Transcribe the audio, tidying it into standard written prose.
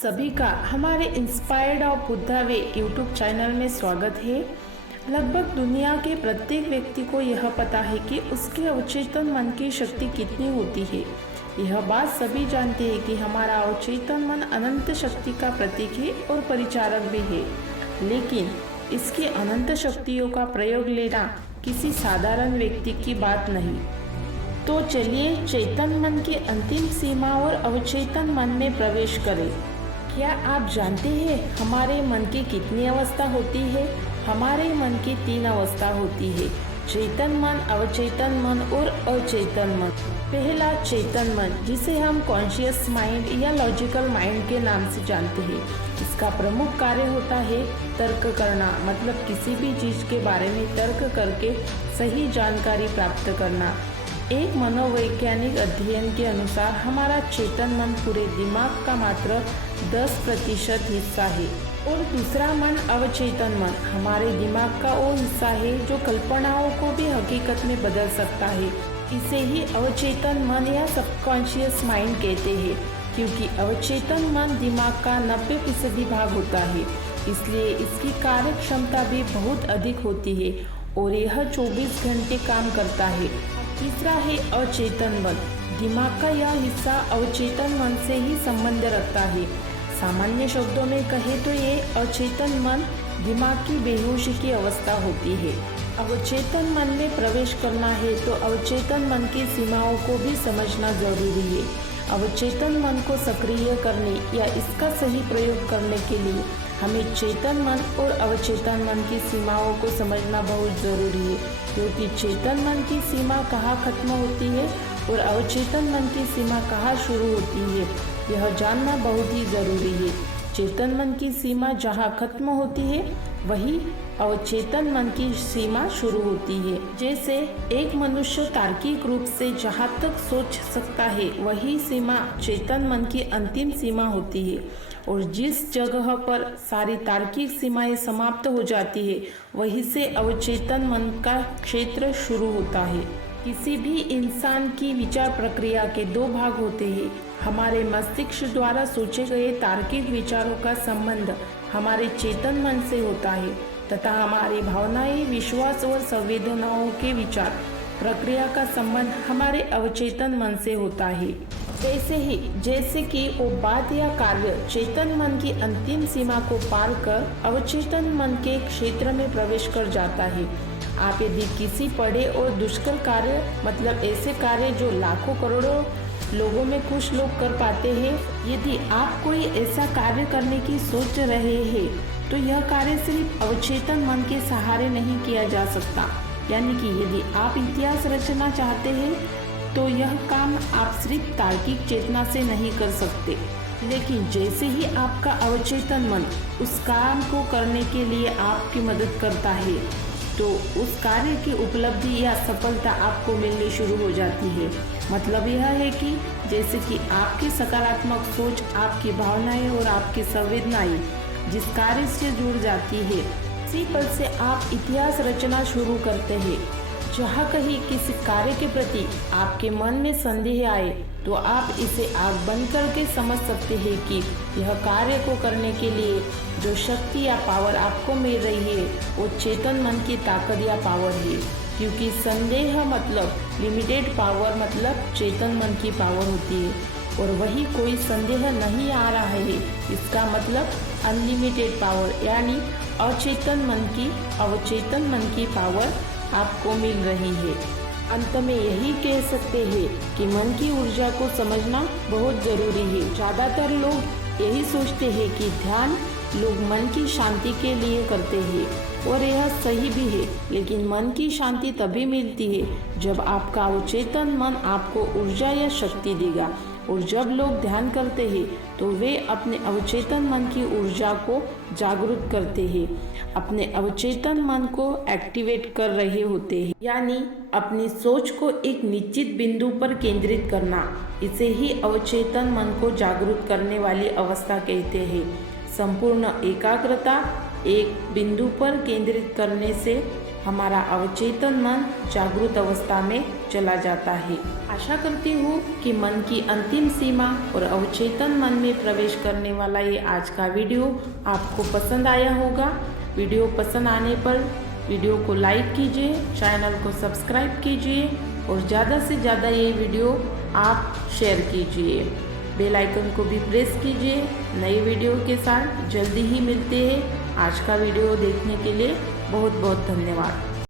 सभी का हमारे inspired of Buddha way YouTube channel में स्वागत है। लगभग दुनिया के प्रत्येक व्यक्ति को यह पता है कि उसके अवचेतन मन की शक्ति कितनी होती है। यह बात सभी जानते हैं कि हमारा अवचेतन मन अनंत शक्ति का प्रतीक है और परिचारक भी है, लेकिन इसकी अनंत शक्तियों का प्रयोग लेना किसी साधारण व्यक्ति की बात नहीं। तो चलिए चेतन मन की अंतिम सीमा और अवचेतन मन में प्रवेश करें। क्या आप जानते हैं हमारे मन की कितनी अवस्था होती है? हमारे मन की 3 अवस्था होती है, चेतन मन, अवचेतन मन और अचेतन मन। पहला चेतन मन, जिसे हम कॉन्शियस माइंड या लॉजिकल माइंड के नाम से जानते हैं। इसका प्रमुख कार्य होता है तर्क करना, मतलब किसी भी चीज के बारे में तर्क करके सही जानकारी प्राप्त करना। एक मनोवैज्ञानिक अध्ययन के अनुसार हमारा चेतन मन पूरे दिमाग का मात्र 10% हिस्सा है। और दूसरा मन, अवचेतन मन, हमारे दिमाग का वो हिस्सा है जो कल्पनाओं को भी हकीकत में बदल सकता है। इसे ही अवचेतन मन या सबकॉन्शियस माइंड कहते हैं, क्योंकि अवचेतन मन दिमाग का 90% भाग होता है, इसलिए इसकी कार्य क्षमता भी बहुत अधिक होती है और यह 24 घंटे काम करता है। तीसरा है अचेतन मन। दिमाग का यह हिस्सा अवचेतन मन से ही संबंध रखता है। सामान्य शब्दों में कहे तो ये अचेतन मन दिमाग की बेहोशी की अवस्था होती है। अवचेतन मन में प्रवेश करना है तो अवचेतन मन की सीमाओं को भी समझना जरूरी है। अवचेतन मन को सक्रिय करने या इसका सही प्रयोग करने के लिए हमें चेतन मन और अवचेतन मन की सीमाओं को समझना बहुत ज़रूरी है, क्योंकि चेतन मन की सीमा कहाँ खत्म होती है और अवचेतन मन की सीमा कहाँ शुरू होती है, यह जानना बहुत ही ज़रूरी है। चेतन मन की सीमा जहाँ खत्म होती है वही अवचेतन मन की सीमा शुरू होती है। जैसे एक मनुष्य तार्किक रूप से जहाँ तक सोच सकता है वही सीमा चेतन मन की अंतिम सीमा होती है, और जिस जगह पर सारी तार्किक सीमाएं समाप्त हो जाती है वहीं से अवचेतन मन का क्षेत्र शुरू होता है। किसी भी इंसान की विचार प्रक्रिया के 2 भाग होते हैं। हमारे मस्तिष्क द्वारा सोचे गए तार्किक विचारों का संबंध हमारे चेतन मन से होता है तथा हमारी भावनाएं, विश्वास और संवेदनाओं के विचार प्रक्रिया का संबंध हमारे अवचेतन मन से होता है। जैसे कि वो बात या कार्य चेतन मन की अंतिम सीमा को पार कर अवचेतन मन के क्षेत्र में प्रवेश कर जाता है। आप यदि किसी बड़े और दुष्कर कार्य, मतलब ऐसे कार्य जो लाखों करोड़ों लोगों में कुछ लोग कर पाते हैं, यदि आप कोई ऐसा कार्य करने की सोच रहे हैं तो यह कार्य सिर्फ अवचेतन मन के सहारे नहीं किया जा सकता। यानी कि यदि आप इतिहास रचना चाहते हैं तो यह काम आप सिर्फ तार्किक चेतना से नहीं कर सकते, लेकिन जैसे ही आपका अवचेतन मन उस काम को करने के लिए आपकी मदद करता है तो उस कार्य की उपलब्धि या सफलता आपको मिलनी शुरू हो जाती है। मतलब यह है कि जैसे कि आपकी सकारात्मक सोच, आपकी भावनाएं और आपकी संवेदनाएं जिस कार्य से जुड़ जाती है, उसी पल से आप इतिहास रचना शुरू करते हैं। जहाँ कहीं किसी कार्य के प्रति आपके मन में संदेह आए तो आप इसे आग बंद करके समझ सकते हैं कि यह कार्य को करने के लिए जो शक्ति या पावर आपको मिल रही है वो चेतन मन की ताकत या पावर है, क्योंकि संदेह मतलब लिमिटेड पावर, मतलब चेतन मन की पावर होती है, और वही कोई संदेह नहीं आ रहा है इसका मतलब अनलिमिटेड पावर, यानी अचेतन मन की, अवचेतन मन की पावर आपको मिल रही है। अंत में यही कह सकते हैं कि मन की ऊर्जा को समझना बहुत जरूरी है। ज़्यादातर लोग यही सोचते हैं कि ध्यान लोग मन की शांति के लिए करते हैं, और यह सही भी है, लेकिन मन की शांति तभी मिलती है जब आपका अवचेतन मन आपको ऊर्जा या शक्ति देगा। और जब लोग ध्यान करते हैं तो वे अपने अवचेतन मन की ऊर्जा को जागरूक करते हैं, अपने अवचेतन मन को एक्टिवेट कर रहे होते हैं, यानी अपनी सोच को एक निश्चित बिंदु पर केंद्रित करना। इसे ही अवचेतन मन को जागरूक करने वाली अवस्था कहते हैं। संपूर्ण एकाग्रता एक बिंदु पर केंद्रित करने से हमारा अवचेतन मन जागृत अवस्था में चला जाता है। आशा करती हूँ कि मन की अंतिम सीमा और अवचेतन मन में प्रवेश करने वाला ये आज का वीडियो आपको पसंद आया होगा। वीडियो पसंद आने पर वीडियो को लाइक कीजिए, चैनल को सब्सक्राइब कीजिए और ज़्यादा से ज़्यादा ये वीडियो आप शेयर कीजिए। बेल आइकन को भी प्रेस कीजिए। नए वीडियो के साथ जल्दी ही मिलते हैं। आज का वीडियो देखने के लिए बहुत बहुत धन्यवाद।